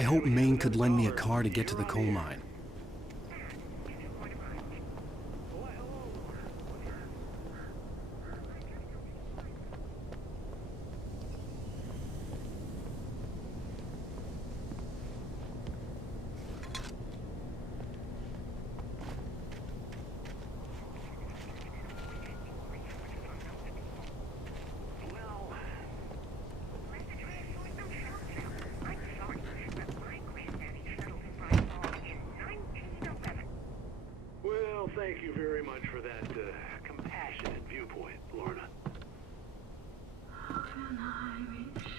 I hoped Maine could lend me a car to get to the coal mine. Thank you very much for that compassionate viewpoint, Lorna.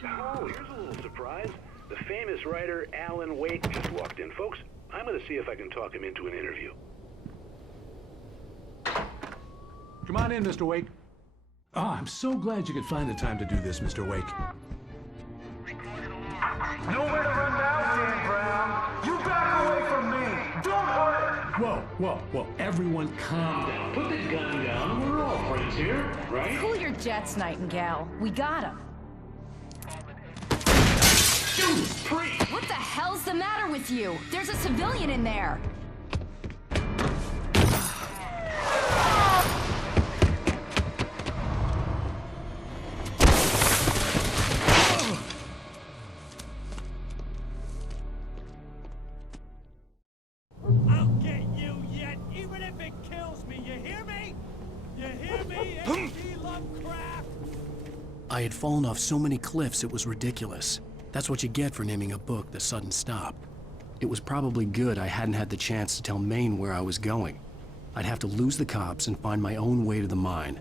Oh, here's a little surprise. The famous writer Alan Wake just walked in. Folks, I'm going to see if I can talk him into an interview. Come on in, Mr. Wake. Oh, I'm so glad you could find the time to do this, Mr. Wake. Nowhere to run now, Dan Brown. You back away from me. Don't hurt. Whoa. Everyone calm down. Put the gun down. We're all friends here, right? Cool your jets, Nightingale. We got him. Judas Priest! What the hell's the matter with you? There's a civilian in there. I had fallen off so many cliffs it was ridiculous. That's what you get for naming a book The Sudden Stop. It was probably good I hadn't had the chance to tell Maine where I was going. I'd have to lose the cops and find my own way to the mine.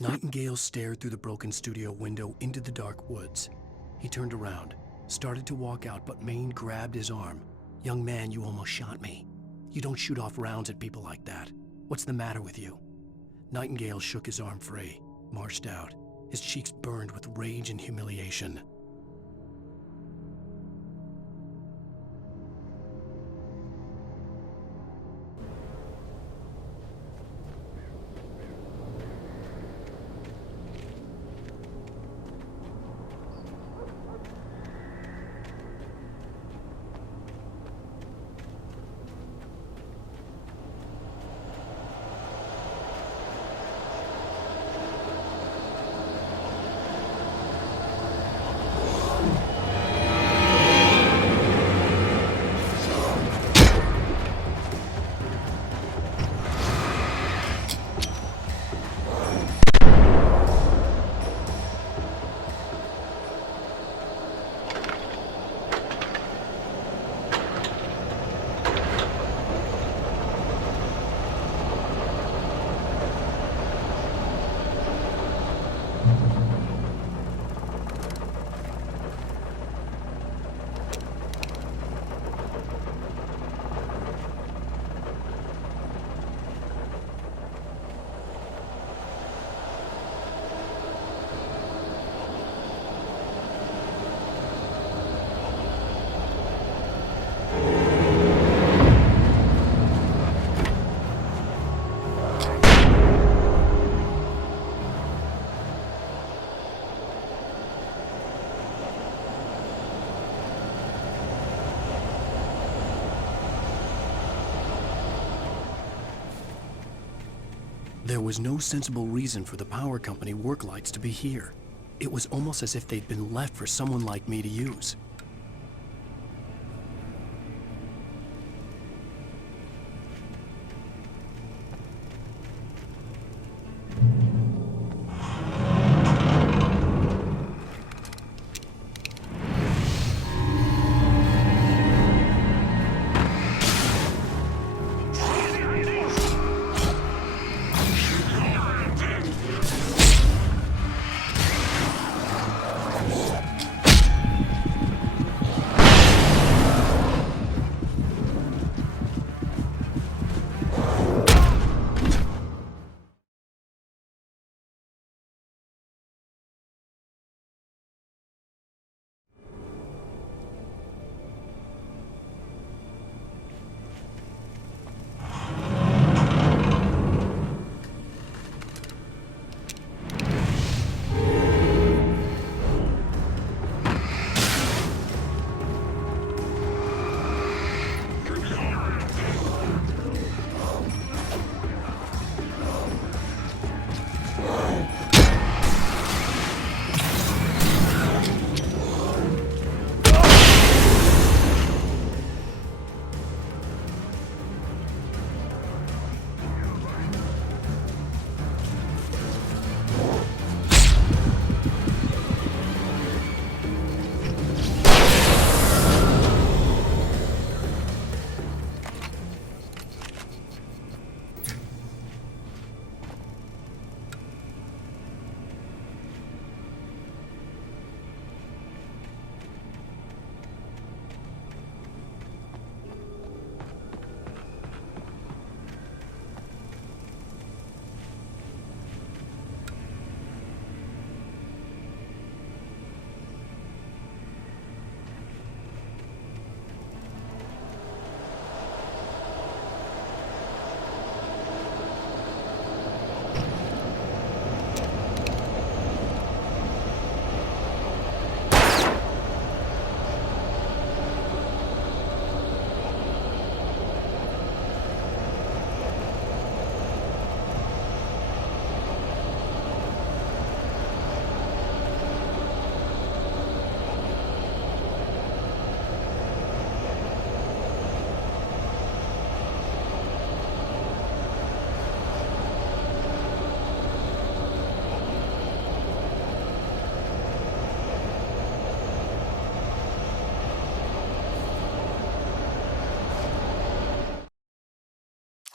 Nightingale stared through the broken studio window into the dark woods. He turned around, started to walk out, but Maine grabbed his arm. "Young man, you almost shot me. You don't shoot off rounds at people like that. What's the matter with you?" Nightingale shook his arm free, marched out. His cheeks burned with rage and humiliation. There was no sensible reason for the power company work lights to be here. It was almost as if they'd been left for someone like me to use.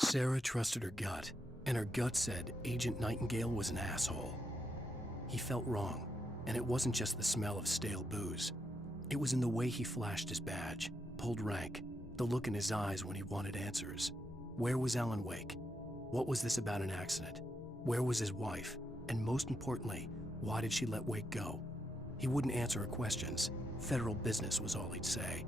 Sarah trusted her gut, and her gut said Agent Nightingale was an asshole. He felt wrong, and it wasn't just the smell of stale booze. It was in the way he flashed his badge, pulled rank, the look in his eyes when he wanted answers. Where was Alan Wake? What was this about an accident? Where was his wife? And most importantly, why did she let Wake go? He wouldn't answer her questions. Federal business was all he'd say.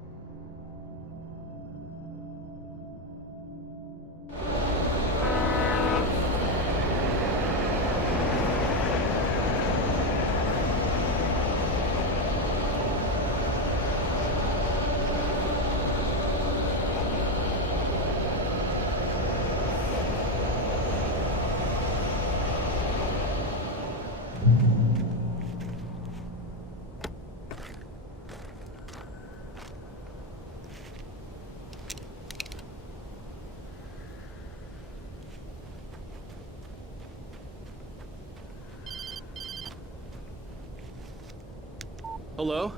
Hello?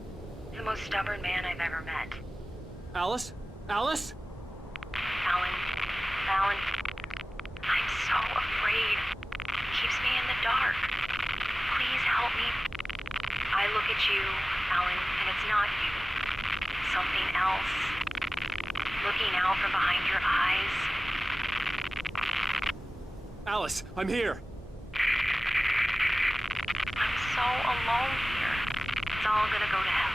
The most stubborn man I've ever met. Alice? Alice? Alan, I'm so afraid. He keeps me in the dark. Please help me. I look at you, Alan, and it's not you. Something else. Looking out from behind your eyes. Alice, I'm here. I'm so alone here. It's all gonna go to hell.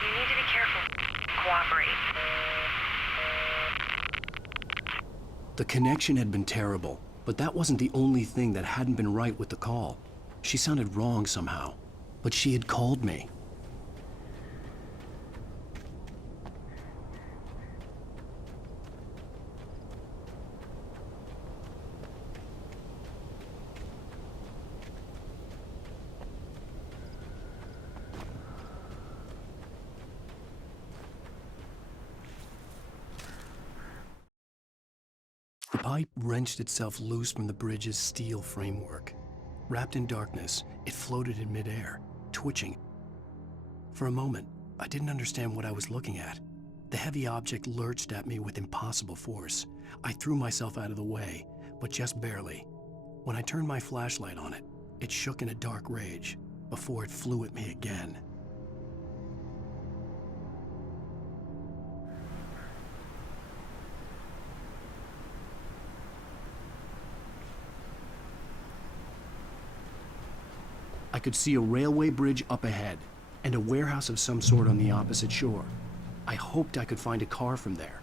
You need to be careful. Cooperate. The connection had been terrible, but that wasn't the only thing that hadn't been right with the call. She sounded wrong somehow, but she had called me. The pipe wrenched itself loose from the bridge's steel framework. Wrapped in darkness, it floated in midair, twitching. For a moment, I didn't understand what I was looking at. The heavy object lurched at me with impossible force. I threw myself out of the way, but just barely. When I turned my flashlight on it, it shook in a dark rage before it flew at me again. I could see a railway bridge up ahead, and a warehouse of some sort on the opposite shore. I hoped I could find a car from there.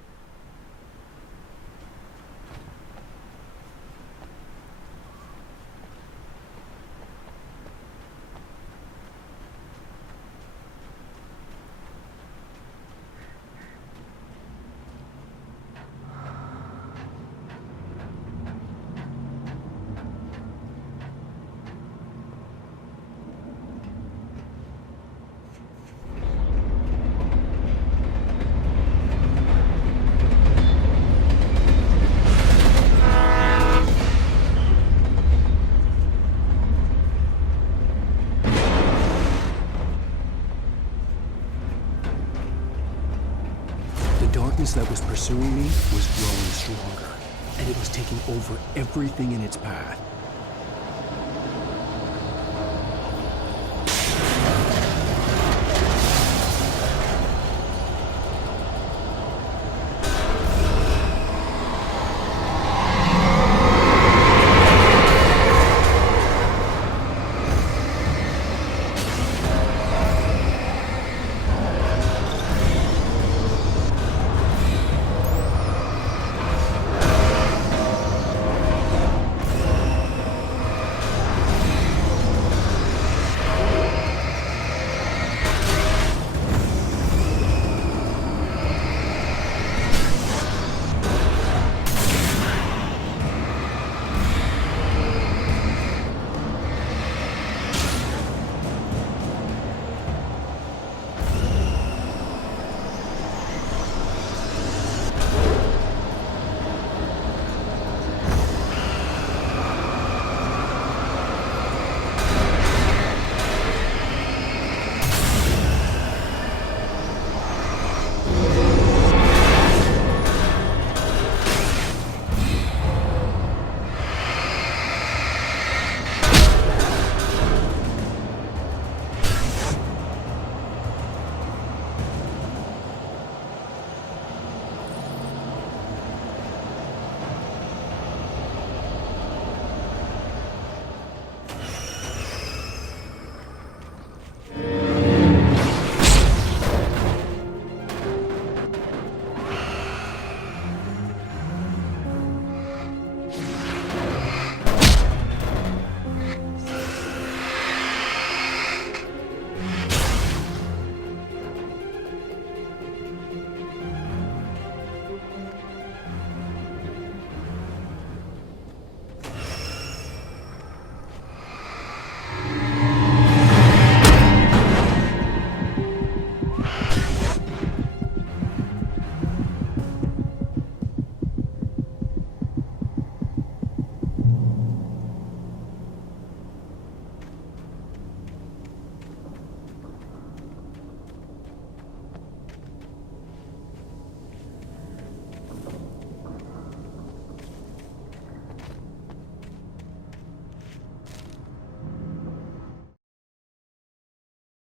The darkness that was pursuing me was growing stronger, and it was taking over everything in its path.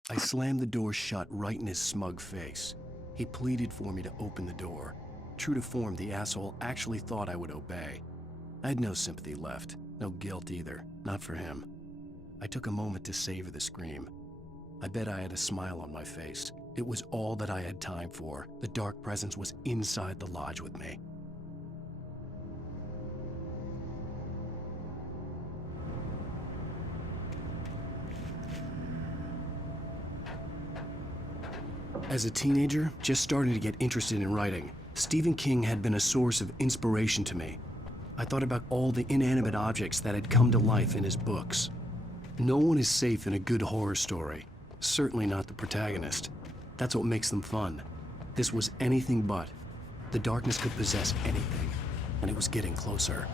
I slammed the door shut right in his smug face. He pleaded for me to open the door. True to form, the asshole actually thought I would obey. I had no sympathy left, no guilt either, not for him. I took a moment to savor the scream. I bet I had a smile on my face. It was all that I had time for. The dark presence was inside the lodge with me. As a teenager, just starting to get interested in writing, Stephen King had been a source of inspiration to me. I thought about all the inanimate objects that had come to life in his books. No one is safe in a good horror story. Certainly not the protagonist. That's what makes them fun. This was anything but. The darkness could possess anything, and it was getting closer.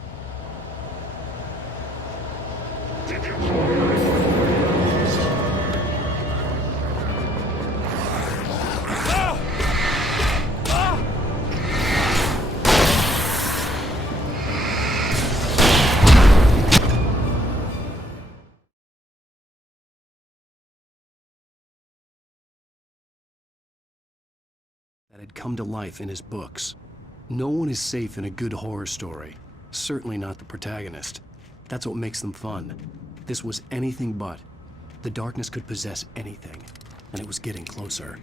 That had come to life in his books. No one is safe in a good horror story. Certainly not the protagonist. That's what makes them fun. This was anything but. The darkness could possess anything, and it was getting closer.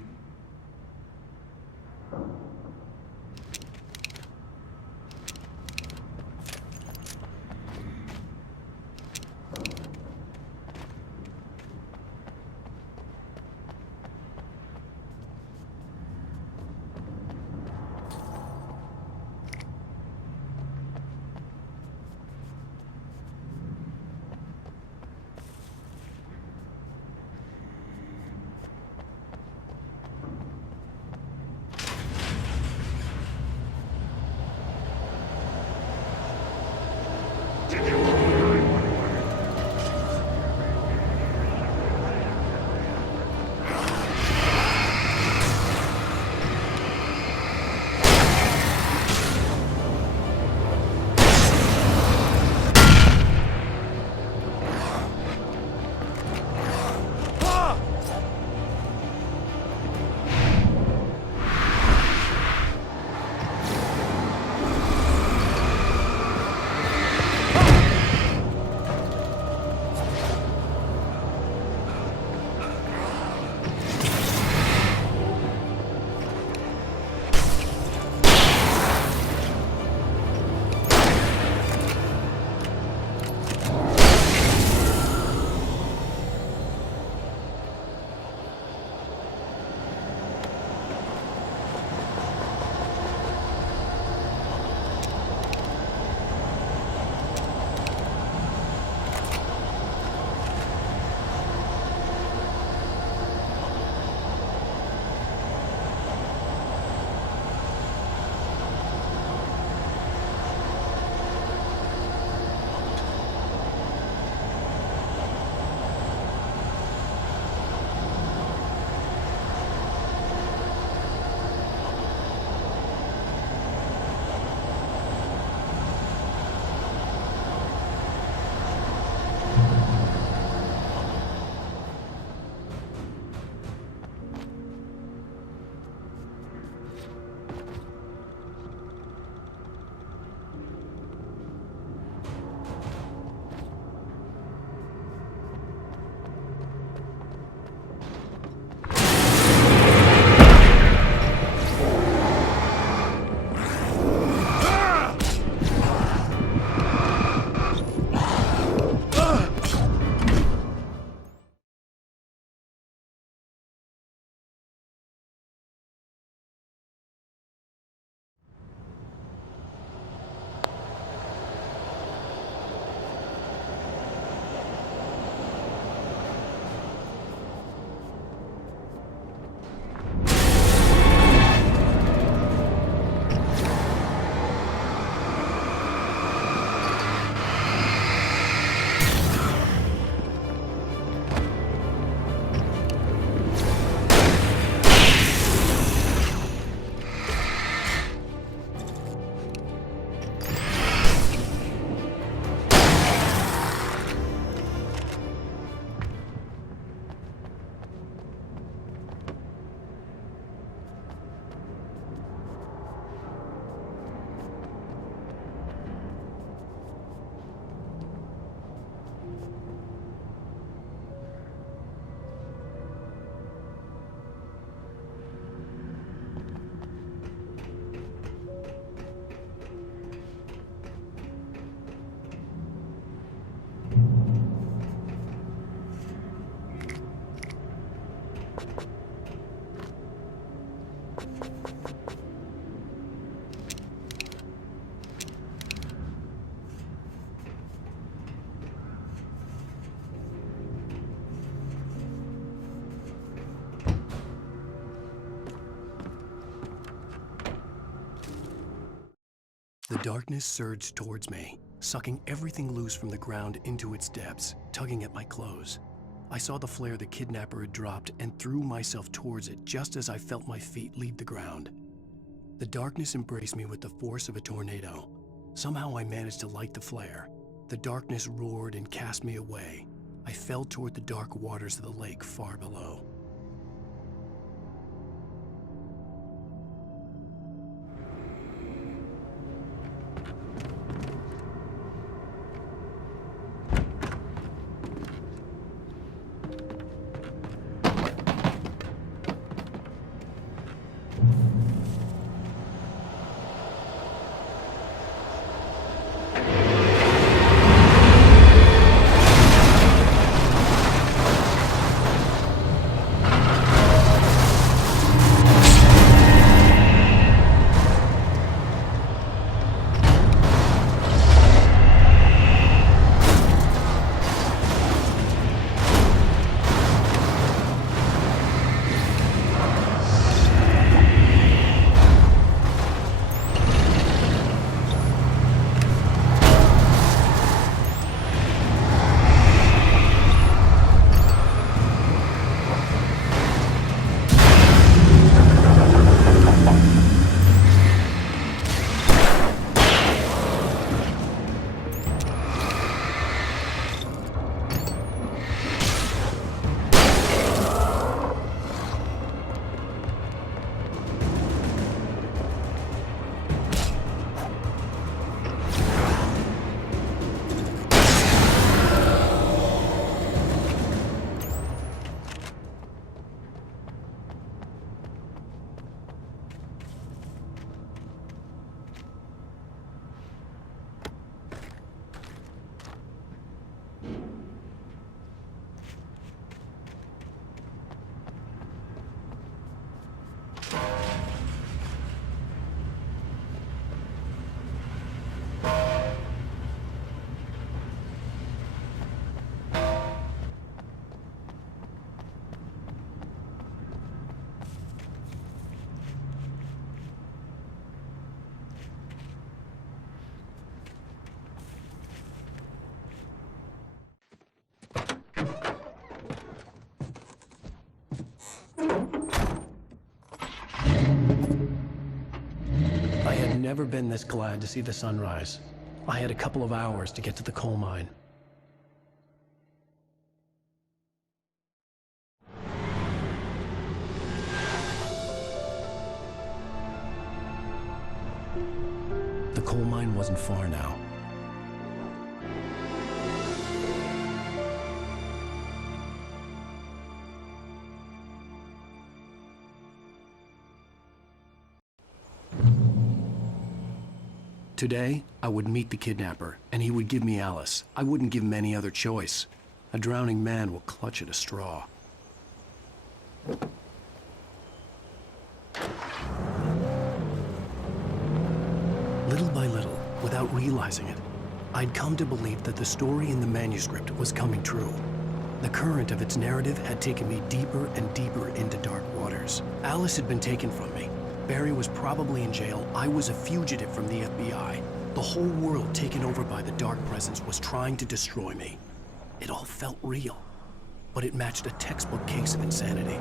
darkness surged towards me, sucking everything loose from the ground into its depths, tugging at my clothes. I saw the flare the kidnapper had dropped and threw myself towards it just as I felt my feet leave the ground. The darkness embraced me with the force of a tornado. Somehow I managed to light the flare. The darkness roared and cast me away. I fell toward the dark waters of the lake far below. I had never been this glad to see the sunrise. I had a couple of hours to get to the coal mine. The coal mine wasn't far now. Today, I would meet the kidnapper, and he would give me Alice. I wouldn't give him any other choice. A drowning man will clutch at a straw. Little by little, without realizing it, I'd come to believe that the story in the manuscript was coming true. The current of its narrative had taken me deeper and deeper into dark waters. Alice had been taken from me. Barry was probably in jail. I was a fugitive from the FBI. The whole world taken over by the dark presence was trying to destroy me. It all felt real, but it matched a textbook case of insanity.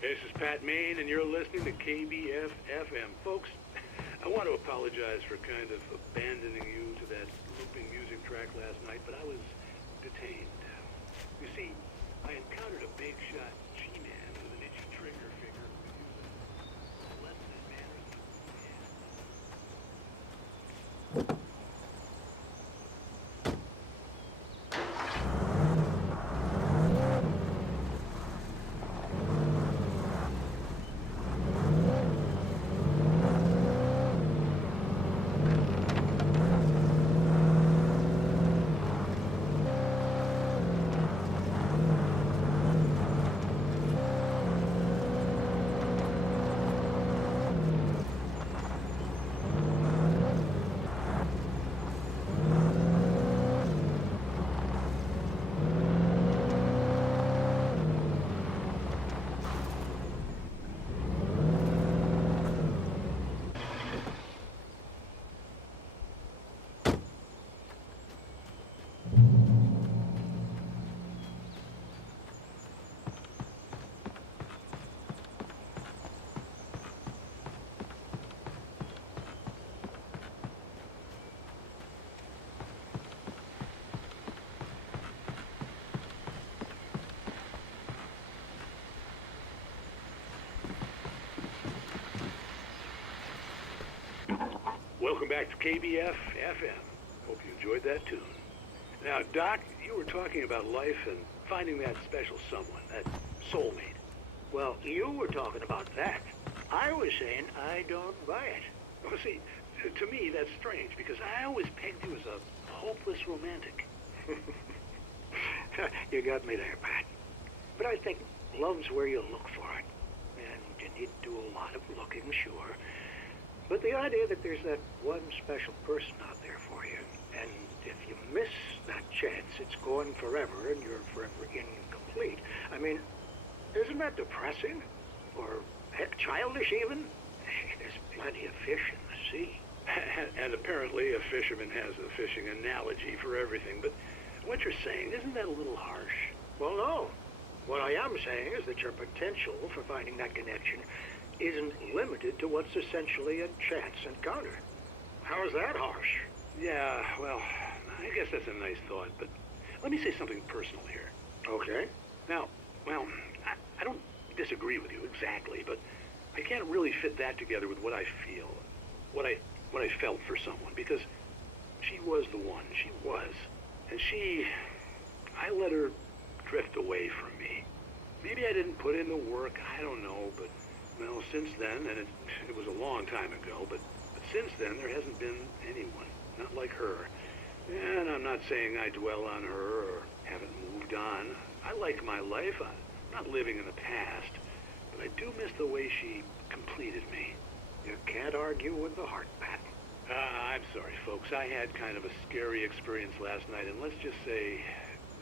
This is Pat Maine, and you're listening to KBF-FM. Folks, I want to apologize for kind of abandoning you to that looping music track last night, but I was detained. You see, I I encountered a big shot G-man with an itchy trigger finger who could use a lesson in manners. Welcome back to KBF FM. Hope you enjoyed that tune. Now, Doc, you were talking about life and finding that special someone, that soulmate. Well, you were talking about that. I was saying I don't buy it. Well, see, to me that's strange because I always pegged you as a hopeless romantic. You got me there, Pat. But I think love's where you look for it. And you need to do a lot of looking, sure. But the idea that there's that one special person out there for you, and if you miss that chance, it's gone forever and you're forever incomplete. I mean, isn't that depressing? Or, heck, childish even? There's plenty of fish in the sea. And apparently a fisherman has a fishing analogy for everything, but what you're saying, isn't that a little harsh? Well, no. What I am saying is that your potential for finding that connection isn't limited to what's essentially a chance encounter. How is that harsh? Yeah, well, I guess that's a nice thought, but let me say something personal here. Okay. Now, well, I don't disagree with you exactly, but I can't really fit that together with what I feel, what I felt for someone, because she was the one. She was. And I let her drift away from me. Maybe I didn't put in the work, I don't know, but, well, since then, and it was a long time ago, but since then there hasn't been anyone, not like her. And I'm not saying I dwell on her or haven't moved on. I like my life. I'm not living in the past, but I do miss the way she completed me. You can't argue with the heart, Pat. I'm sorry, folks. I had kind of a scary experience last night, and let's just say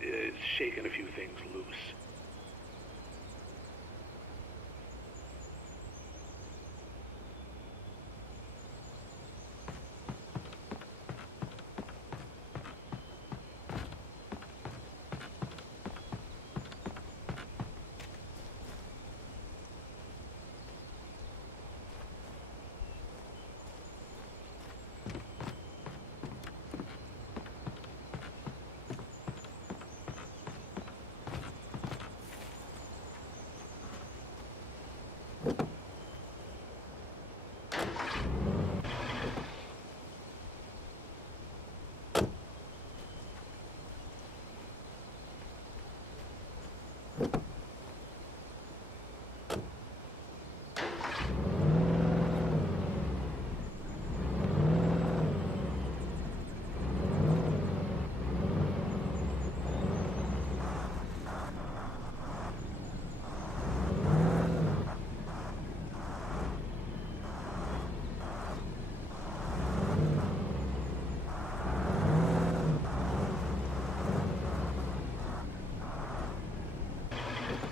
it's shaken a few things loose.